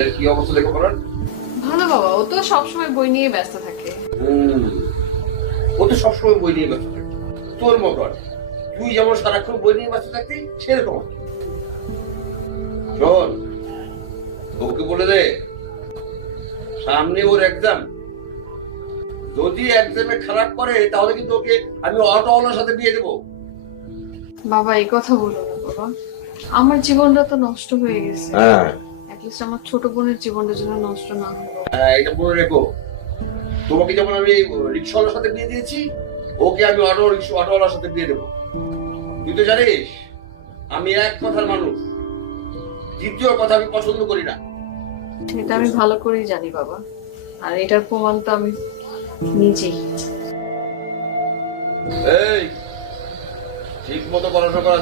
ভাইয়ার কি অবস্থা দেখো করার? ভালো বাবা, ও তো সবসময় বই নিয়ে ব্যস্ত থাকে। ও তো সবসময় বই নিয়ে ব্যস্ত থাকে, তোর মতন। তুই যেমন সারাক্ষণ বই নিয়ে ব্যস্ত থাকতি সেরকম। শোন, ওকে বলে দে সামনে ওর এক্সাম, যদি এক্সামে খারাপ করে তাহলে কিন্তু ওকে আমি অটোওয়ালার সাথে বিয়ে দেবো। বাবা এই কথা বলো না বাবা, আমার জীবনটা তো নষ্ট হয়ে গেছে। হ্যাঁ অ্যাটলিস্ট আমার ছোট বোনের জীবনটা যেন নষ্ট না হয়। হ্যাঁ, এটা মনে রেখো। তোমাকে যেমন আমি রিক্সাওয়ালার সাথে বিয়ে দিয়েছি, ওকে আমি অটোওয়ালার সাথে বিয়ে দেবো। তুই তো জানিস আমি এক কথার মানুষ, দ্বিতীয় কথা আমি পছন্দ করি না। এটা আমি ভালো করেই জানি বাবা, আর এটার প্রমাণ তো আমি নিজেই। এই ঠিক মতো পড়াশোনা করা